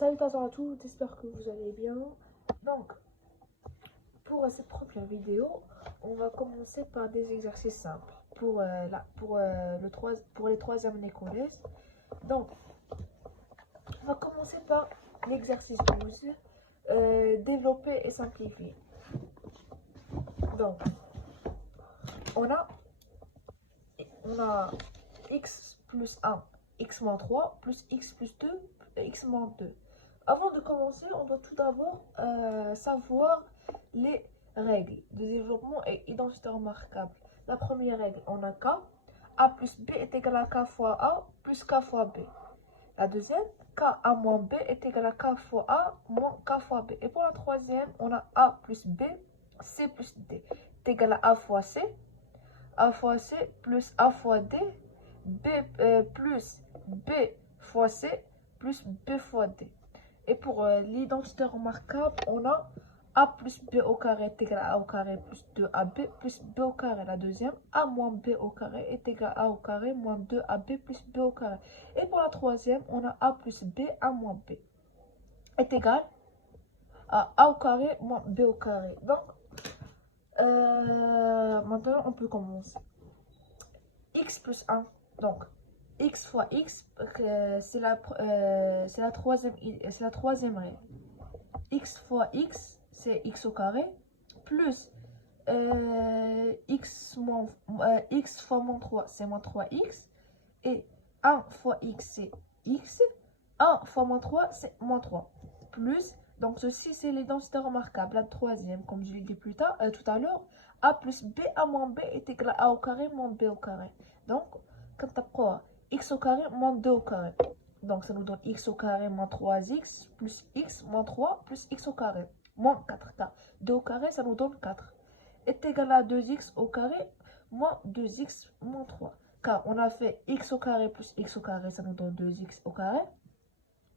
Salutations à tous, j'espère que vous allez bien. Donc, pour cette première vidéo, on va commencer par des exercices simples pour les troisième année collège. Donc, on va commencer par l'exercice 12, développer et simplifier. Donc, on a x plus 1, x moins 3, plus x plus 2, x moins 2. Avant de commencer, on doit tout d'abord savoir les règles de développement et identité remarquable. La première règle, on a k. A plus b est égal à k fois a plus k fois b. La deuxième, k a moins b est égal à k fois a moins k fois b. Et pour la troisième, on a a plus b, c plus d est égal à a fois c plus a fois d, b plus b fois c plus b fois d. Et pour l'identité remarquable, on a a plus b au carré est égal à a au carré plus 2ab plus b au carré. La deuxième, a moins b au carré est égal à a au carré moins 2ab plus b au carré. Et pour la troisième, on a a plus b, a moins b est égal à a au carré moins b au carré. Donc, maintenant, on peut commencer. X plus 1, donc x fois x, c'est la troisième règle. X fois x, c'est x au carré, plus x fois moins 3, c'est moins 3x, et 1 fois x, c'est x, 1 fois moins 3, c'est moins 3, plus, donc ceci, c'est les densités remarquables. La troisième, comme je l'ai dit tout à l'heure, a plus b, a moins b est égal à a au carré moins b au carré. Donc, quand tu as x au carré moins 2 au carré. Donc, ça nous donne x au carré moins 3x plus x moins 3 plus x au carré moins 4. Car 2 au carré, ça nous donne 4. Est égal à 2x au carré moins 2x moins 3. Car on a fait x au carré plus x au carré, ça nous donne 2x au carré.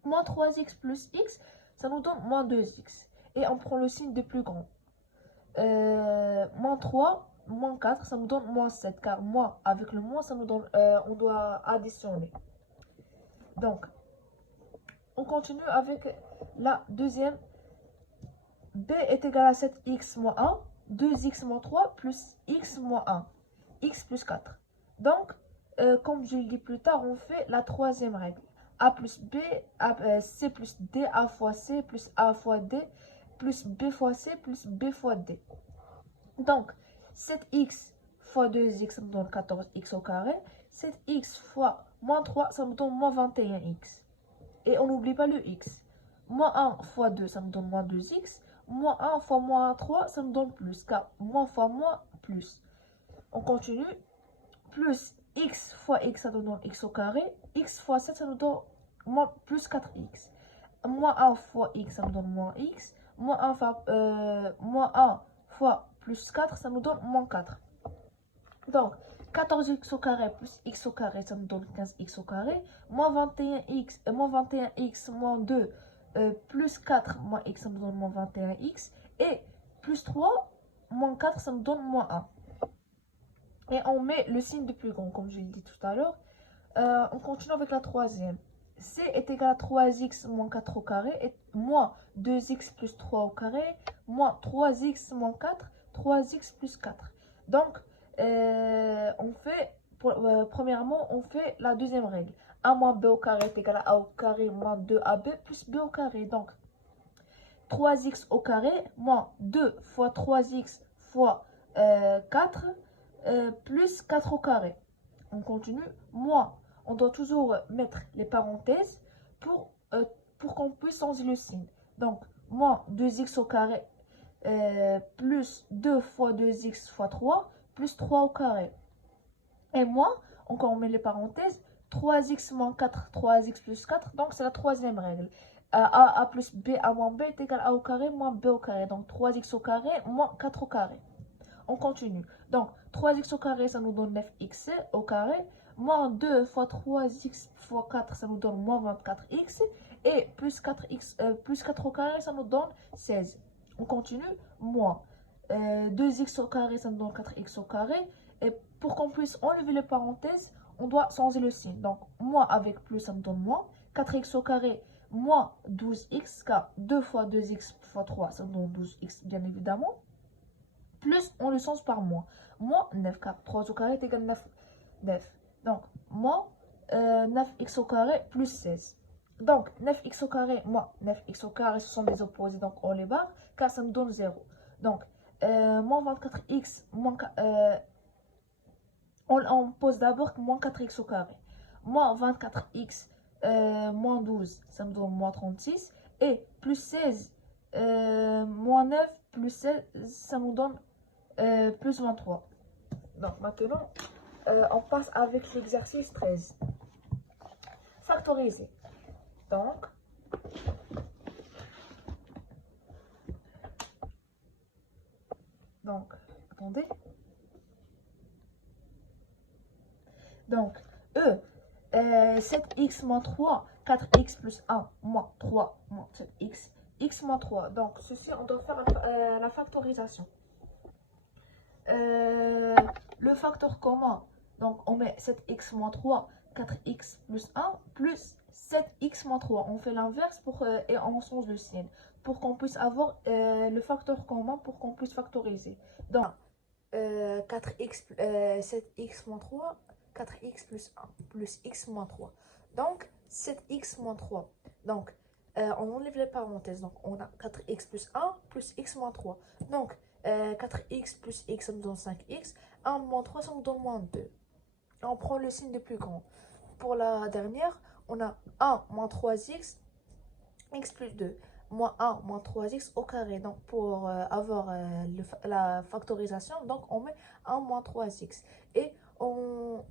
Moins 3x plus x, ça nous donne moins 2x. Et on prend le signe de plus grand. Moins 3, moins 4, ça nous donne moins 7. Car moins avec le moins, ça nous donne, on doit additionner. Donc, on continue avec la deuxième. B est égal à 7x moins 1, 2x moins 3 plus x moins 1, x plus 4. Donc, comme je le dis plus tard, on fait la troisième règle. A plus B, C plus D, A fois C plus A fois D, plus B fois C plus B fois D. Donc, 7x fois 2x, ça nous donne 14x au carré. 7x fois moins 3, ça nous donne moins 21x. Et on n'oublie pas le x. Moins 1 fois 2, ça nous donne moins 2x. Moins 1 fois moins 3, ça nous donne plus. Car moins fois moins, plus. On continue. Plus x fois x, ça nous donne x au carré. X fois 7, ça nous donne plus 4x. Moins 1 fois x, ça nous donne moins x. Moins 1 fois plus 4, ça nous donne moins 4. Donc, 14x au carré plus x au carré, ça nous donne 15x au carré. Moins 21x moins 2 plus 4 moins x, ça nous donne moins 21x. Et plus 3 moins 4, ça nous donne moins 1. Et on met le signe de plus grand, comme je l'ai dit tout à l'heure. On continue avec la troisième. C est égal à 3x moins 4 au carré et moins 2x plus 3 au carré, moins 3x moins 4, 3x plus 4. Donc, premièrement, on fait la deuxième règle. A moins b au carré est égal à a au carré moins 2ab plus b au carré. Donc, 3x au carré moins 2 fois 3x fois 4 plus 4 au carré. On continue. Moins, on doit toujours mettre les parenthèses pour qu'on puisse changer le signe. Donc, moins 2x au carré plus 2 fois 2x fois 3 plus 3 au carré. Et moins, encore on met les parenthèses, 3x moins 4, 3x plus 4. Donc, c'est la troisième règle. A plus B, A moins B est égal à A au carré moins B au carré. Donc, 3x au carré moins 4 au carré. On continue. Donc, 3x au carré, ça nous donne 9x au carré. Moins 2 fois 3x fois 4, ça nous donne moins 24x. Et plus 4 au carré, ça nous donne 16. On continue. Moins 2x au carré, ça nous donne 4x au carré. Et pour qu'on puisse enlever les parenthèses, on doit changer le signe. Donc, moins avec plus, ça nous donne moins. 4x au carré, moins 12x, car 2 fois 2x fois 3, ça donne 12x, bien évidemment. Plus, on le change par moins. Moins 9, car 3 au carré est égal à 9. 9. Donc, moins 9x au carré plus 16. Donc, 9x au carré, moins 9x au carré, ce sont des opposés, donc on les barre, car ça me donne 0. Donc, moins 24x, on pose d'abord moins 4x au carré. Moins 24x, moins 12, ça me donne moins 36. Et plus 16, moins 9, plus 16, ça nous donne plus 23. Donc maintenant, on passe avec l'exercice 13. Factoriser. Donc, attendez. Donc, 7x moins 3, 4x plus 1, moins 3, moins 7x, x moins 3. Donc, ceci, on doit faire la factorisation. Le facteur commun, donc on met 7x moins 3, 4x plus 1, plus 7x moins 3. On fait l'inverse et on change le signe pour qu'on puisse avoir le facteur commun pour qu'on puisse factoriser. Donc, 7x moins 3, 4x plus 1, plus x moins 3. Donc, 7x moins 3. Donc, on enlève les parenthèses. Donc, on a 4x plus 1 plus x moins 3. Donc, 4x plus x, ça me donne 5x. 1 moins 3, ça me donne moins 2. Et on prend le signe le plus grand. Pour la dernière, on a 1 moins 3x, x plus 2. Moins 1 moins 3x au carré. Donc, pour avoir la factorisation, donc on met 1 moins 3x. Et on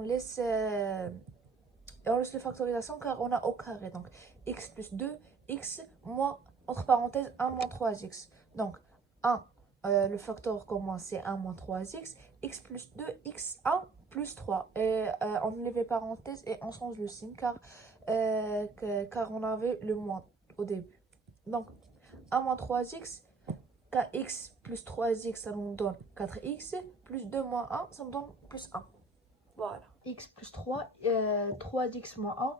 laisse la factorisation car on a au carré. Donc, x plus 2, x moins, entre parenthèses, 1 moins 3x. Donc, 1, le facteur commun, c'est 1 moins 3x. X plus 2, x1 plus 3. Et on enlève les parenthèses et on change le signe car on avait le moins au début. Donc, 1 moins 3x, kx plus 3x, ça nous donne 4x. Plus 2 moins 1, ça me donne plus 1. Voilà. X plus 3, 3x moins 1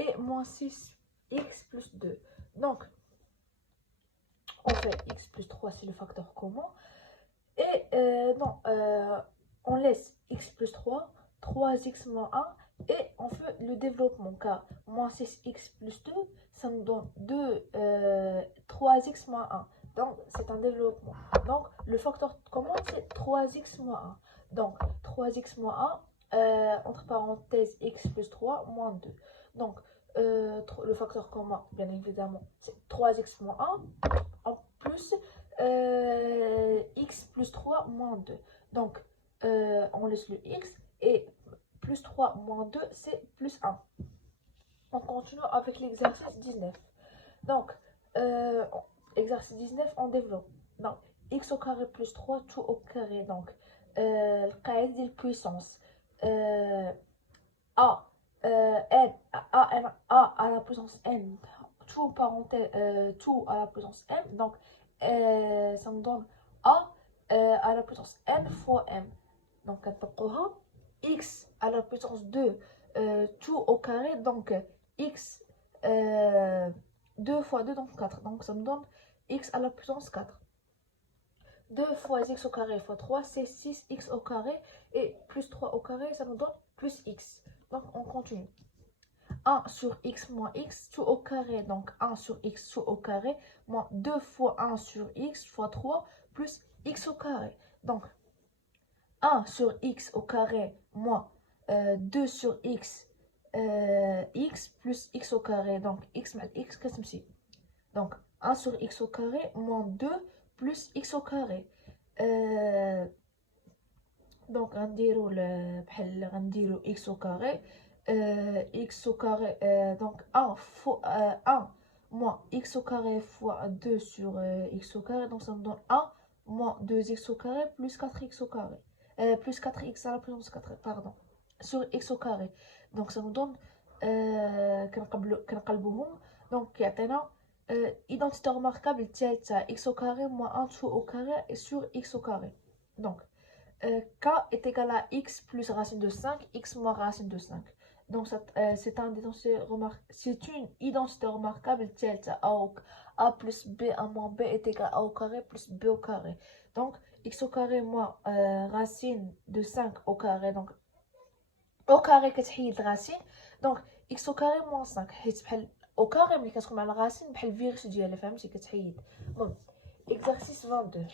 et moins 6x plus 2. Donc, on fait x plus 3, c'est le facteur commun. Et on laisse x plus 3, 3x moins 1 et on fait le développement car moins 6x plus 2, ça nous donne 3x moins 1. Donc, c'est un développement. Donc, le facteur commun, c'est 3x moins 1. Donc, 3x moins 1, entre parenthèses, x plus 3 moins 2. Donc, le facteur commun, bien évidemment, c'est 3x moins 1 en plus x plus 3 moins 2. Donc, on laisse le x et plus 3 moins 2, c'est plus 1. On continue avec l'exercice 19. Donc, exercice 19, on développe. Donc, x au carré plus 3, tout au carré. Donc, le dit puissance. A, A à la puissance n, tout parenthèse, tout à la puissance m. Donc, ça me donne A à la puissance n fois m. Donc, x à la puissance 2, tout au carré. Donc, x 2 fois 2, donc 4. Donc, ça me donne x à la puissance 4. 2 fois x au carré fois 3, c'est 6x au carré. Et plus 3 au carré, ça nous donne plus x. Donc, on continue. 1 sur x moins x, tout au carré. Donc, 1 sur x tout au carré, moins 2 fois 1 sur x fois 3, plus x au carré. Donc, 1 sur x au carré, moins 2 sur x, x plus x au carré. Donc, x moins x, qu'est-ce que c'est? Donc, 1 sur x au carré, moins 2 plus x au carré. Donc, on dirait x au carré. X au carré, donc 1 fois 1 moins x au carré fois 2 sur x au carré, donc ça me donne 1 moins 2x au carré plus 4x au carré, plus 4x à la puissance 4, pardon, sur x au carré. Donc ça nous donne donc يعطينا identité remarquable تاعتها x au carré moins 1 tout au carré et sur x au carré. Donc k est égal à x plus racine de 5, x moins racine de 5. Donc c'est une identité remarquable telle a plus b à moins b est égal à a au carré plus b au carré. Donc x au carré moins racine de 5 au carré. Donc au carré كتحيد racine. Donc x au carré moins 5 حيت بحال au carré ملي كتكون مع الرacine بحال الفيرس ديالها فهمتي كتحيد. Bon, exercice 22.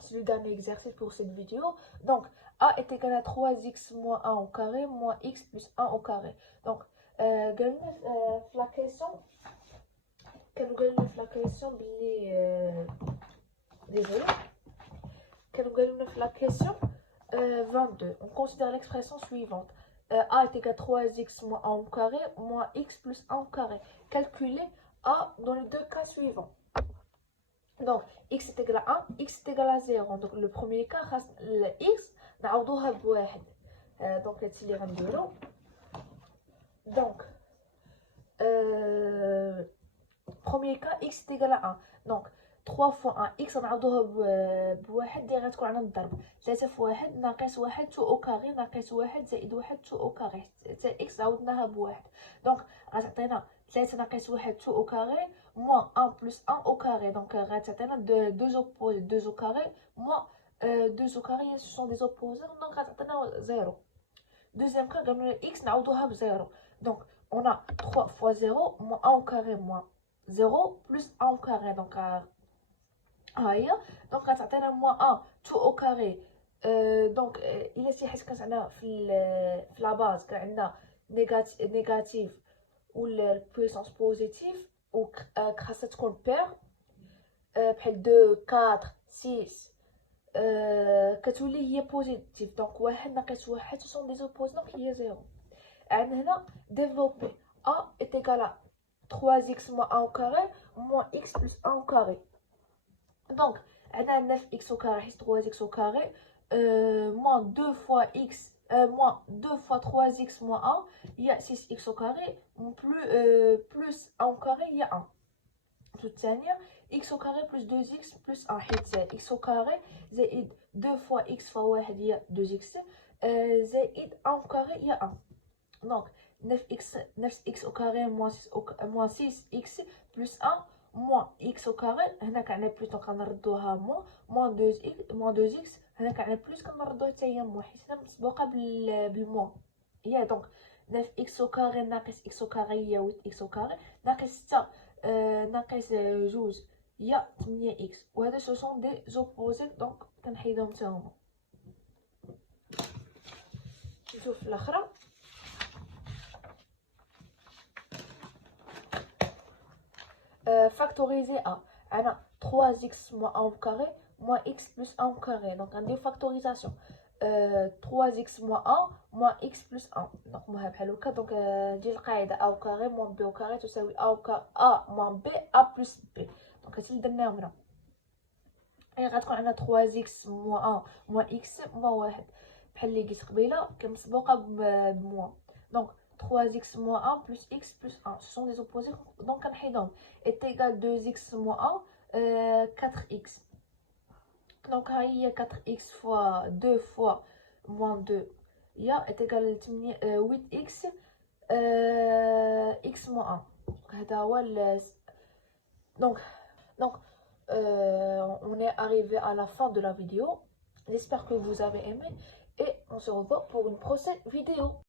C'est le dernier exercice pour cette vidéo. Donc, a est égal à 3x moins 1 au carré moins x plus 1 au carré. Donc, la question, la question, désolé, la question 22. On considère l'expression suivante. A est égal à 3x moins 1 au carré moins x plus 1 au carré. Calculez a dans les deux cas suivants. Donc, x est égal à 1, x est égal à 0. Donc, le premier cas, x, نعوضوها بواحد. Donc, هادشي اللي غنديرو. Donc, premier cas, x est égal à 1. Donc, 3 fois 1, x غنعوضوها بواحد اللي غتكون عندنا الضرب. 3 في 1 ناقص 1 2 au carré ناقص 1 زائد 1 2 au carré. حتى x عوضناها بواحد. Donc, غتعطينا 3 ناقص 1 2 au carré moins 1 plus 1 au carré. Donc, غتعطينا 2 opposés 2 au carré moins 2 au carré, ce sont des opposés. Donc, غتعطينا 0. Deuxième cas, x نعوضوها ب 0. Donc, on a 3 fois 0 moins 1 au carré moins 0 plus 1 au carré. Donc, donc غتعطينا moins 1 2 au carré. Donc إلا شي حيت كانت عندنا في لا باز كان عندنا نيجاتيف ولا puissance بوزيتيف و خاصها تكون بير بحال 2 4 6 كتولي هي بوزيتيف. دونك واحد ناقص واحد سو سون دي زوبوز دونك هي 0. عندنا هنا développer a est égal à 3x moins 1 au carré moins x plus 1 au carré. Donc, on a 9x au carré, 3x au carré, moins 2 fois x, moins 2 fois 3x moins 1, il y a 6x au carré, plus 1 au carré, il y a 1. Tout ça, x au carré plus 2x plus 1, x au carré, زائد 2 fois x fois 1, il y a 2x, زائد 1 au carré, il y a 1. Donc, 9x au carré moins 6x plus 1 moins x au carré هنا كنعمل بلس دونك غنردوها moins 2x هنا كنعمل بلس كنردوها حتى هي موان حيت هنا مسبوقه بالموان. هي دونك 9x au carré ناقص x au carré هي 8x au carré ناقص 6 ناقص 2 هي 8x وهذا سو سون دي زوبوزي دونك كنحيدهم حتى هما. نشوف الاخرى. Factoriser A. On a 3x moins 1 au carré moins x plus 1 au carré. Donc, on a factorisation. 3x moins 1 moins x plus 1. Donc, on va faire le cas. Donc, j'ai le cas A au carré moins b au carré. Tout ça, oui, A moins b, A plus b. Donc, c'est le dernier nombre. Et on a 3x moins 1 moins x moins 1. بحال اللي قلت قبيله كمسبوقه بموان. Donc 3x moins 1 plus x plus 1. Ce sont des opposés, donc on est égal 2x moins 1, 4x. Donc il y a 4x fois 2 fois moins 2 est égal à 8x x moins 1. Donc on est arrivé à la fin de la vidéo. J'espère que vous avez aimé et on se revoit pour une prochaine vidéo.